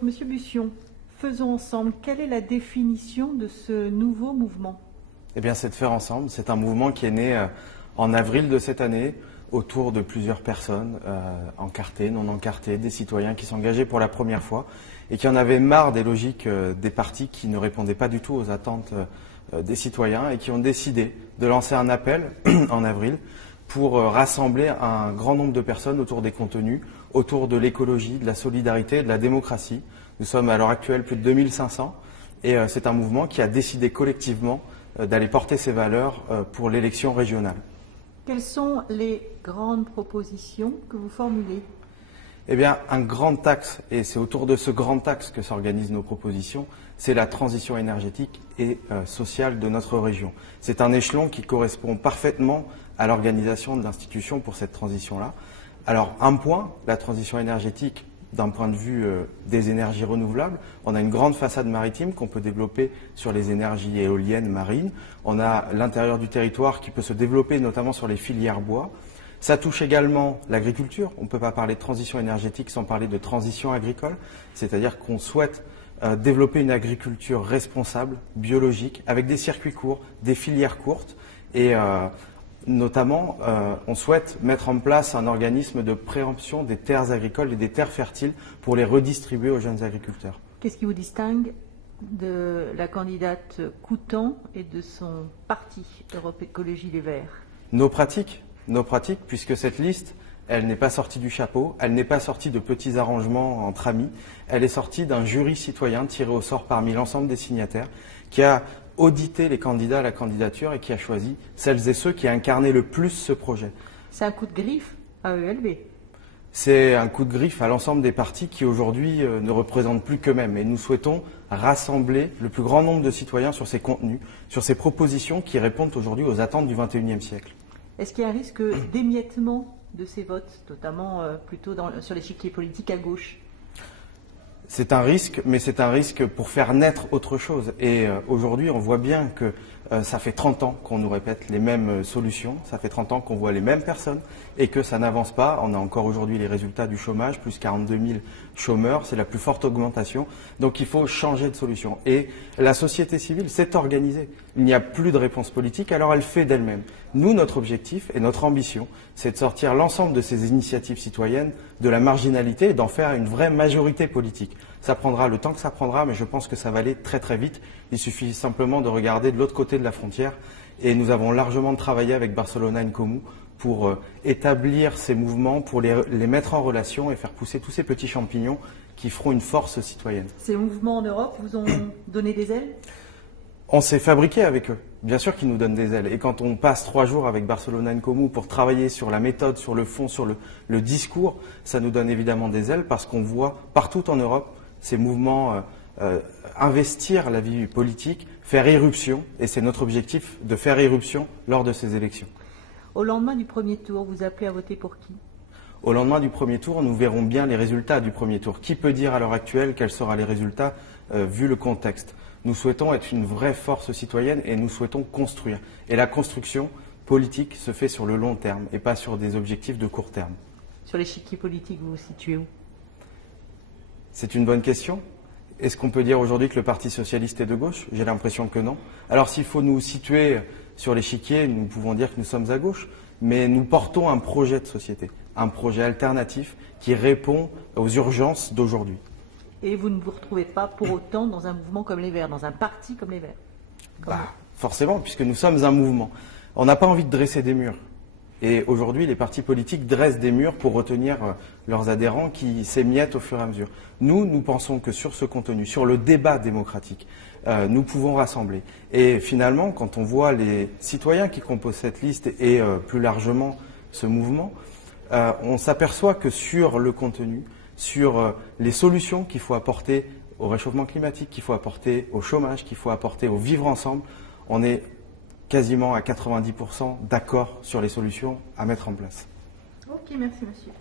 Donc, Monsieur Bussion, faisons ensemble, quelle est la définition de ce nouveau mouvement? Eh bien, c'est de faire ensemble. C'est un mouvement qui est né en avril de cette année, autour de plusieurs personnes, encartées, non encartées, des citoyens qui s'engageaient pour la première fois et qui en avaient marre des logiques des partis qui ne répondaient pas du tout aux attentes des citoyens et qui ont décidé de lancer un appel en avril pour rassembler un grand nombre de personnes autour des contenus, autour de l'écologie, de la solidarité, de la démocratie. Nous sommes à l'heure actuelle plus de 2500 et c'est un mouvement qui a décidé collectivement d'aller porter ses valeurs pour l'élection régionale. Quelles sont les grandes propositions que vous formulez? Eh bien, un grand axe, et c'est autour de ce grand axe que s'organisent nos propositions, c'est la transition énergétique et sociale de notre région. C'est un échelon qui correspond parfaitement à l'organisation de l'institution pour cette transition-là. Alors, un point, la transition énergétique, d'un point de vue des énergies renouvelables, on a une grande façade maritime qu'on peut développer sur les énergies éoliennes marines. On a l'intérieur du territoire qui peut se développer notamment sur les filières bois. Ça touche également l'agriculture. On ne peut pas parler de transition énergétique sans parler de transition agricole. C'est-à-dire qu'on souhaite développer une agriculture responsable, biologique, avec des circuits courts, des filières courtes et notamment, on souhaite mettre en place un organisme de préemption des terres agricoles et des terres fertiles pour les redistribuer aux jeunes agriculteurs. Qu'est-ce qui vous distingue de la candidate Coutan et de son parti Europe Écologie Les Verts? Nos pratiques, puisque cette liste, elle n'est pas sortie du chapeau, elle n'est pas sortie de petits arrangements entre amis, elle est sortie d'un jury citoyen tiré au sort parmi l'ensemble des signataires qui a auditer les candidats à la candidature et qui a choisi celles et ceux qui incarnaient le plus ce projet. C'est un coup de griffe à ELV. C'est un coup de griffe à l'ensemble des partis qui aujourd'hui ne représentent plus qu'eux-mêmes. Et nous souhaitons rassembler le plus grand nombre de citoyens sur ces contenus, sur ces propositions qui répondent aujourd'hui aux attentes du XXIe siècle. Est-ce qu'il y a un risque d'émiettement de ces votes, notamment plutôt sur l'échiquier politique à gauche? C'est un risque, mais c'est un risque pour faire naître autre chose. Et aujourd'hui, on voit bien que ça fait 30 ans qu'on nous répète les mêmes solutions, ça fait 30 ans qu'on voit les mêmes personnes et que ça n'avance pas. On a encore aujourd'hui les résultats du chômage, plus 42 000 chômeurs, c'est la plus forte augmentation. Donc il faut changer de solution. Et la société civile s'est organisée. Il n'y a plus de réponse politique, alors elle fait d'elle-même. Nous, notre objectif et notre ambition, c'est de sortir l'ensemble de ces initiatives citoyennes de la marginalité et d'en faire une vraie majorité politique. Ça prendra le temps que ça prendra, mais je pense que ça va aller très très vite. Il suffit simplement de regarder de l'autre côté de la frontière et nous avons largement travaillé avec Barcelona en Comú pour établir ces mouvements, pour les mettre en relation et faire pousser tous ces petits champignons qui feront une force citoyenne. Ces mouvements en Europe vous ont donné des ailes? On s'est fabriqué avec eux. Bien sûr qu'ils nous donnent des ailes. Et quand on passe 3 jours avec Barcelona en Comú pour travailler sur la méthode, sur le fond, sur le discours, ça nous donne évidemment des ailes parce qu'on voit partout en Europe ces mouvements investir la vie politique, faire irruption. Et c'est notre objectif de faire irruption lors de ces élections. Au lendemain du premier tour, vous appelez à voter pour qui? Au lendemain du premier tour, nous verrons bien les résultats du premier tour. Qui peut dire à l'heure actuelle quels seront les résultats vu le contexte? Nous souhaitons être une vraie force citoyenne et nous souhaitons construire. Et la construction politique se fait sur le long terme et pas sur des objectifs de court terme. Sur l'échiquier politique, vous vous situez où? C'est une bonne question. Est-ce qu'on peut dire aujourd'hui que le Parti socialiste est de gauche? J'ai l'impression que non. Alors s'il faut nous situer sur l'échiquier, nous pouvons dire que nous sommes à gauche, mais nous portons un projet de société, un projet alternatif qui répond aux urgences d'aujourd'hui. Et vous ne vous retrouvez pas pour autant dans un mouvement comme les Verts, dans un parti comme les Verts? Forcément, puisque nous sommes un mouvement. On n'a pas envie de dresser des murs. Et aujourd'hui, les partis politiques dressent des murs pour retenir leurs adhérents qui s'émiettent au fur et à mesure. Nous pensons que sur ce contenu, sur le débat démocratique, nous pouvons rassembler. Et finalement, quand on voit les citoyens qui composent cette liste et plus largement ce mouvement, on s'aperçoit que sur le contenu, sur les solutions qu'il faut apporter au réchauffement climatique, qu'il faut apporter au chômage, qu'il faut apporter au vivre ensemble, on est quasiment à 90% d'accord sur les solutions à mettre en place. Ok, merci monsieur.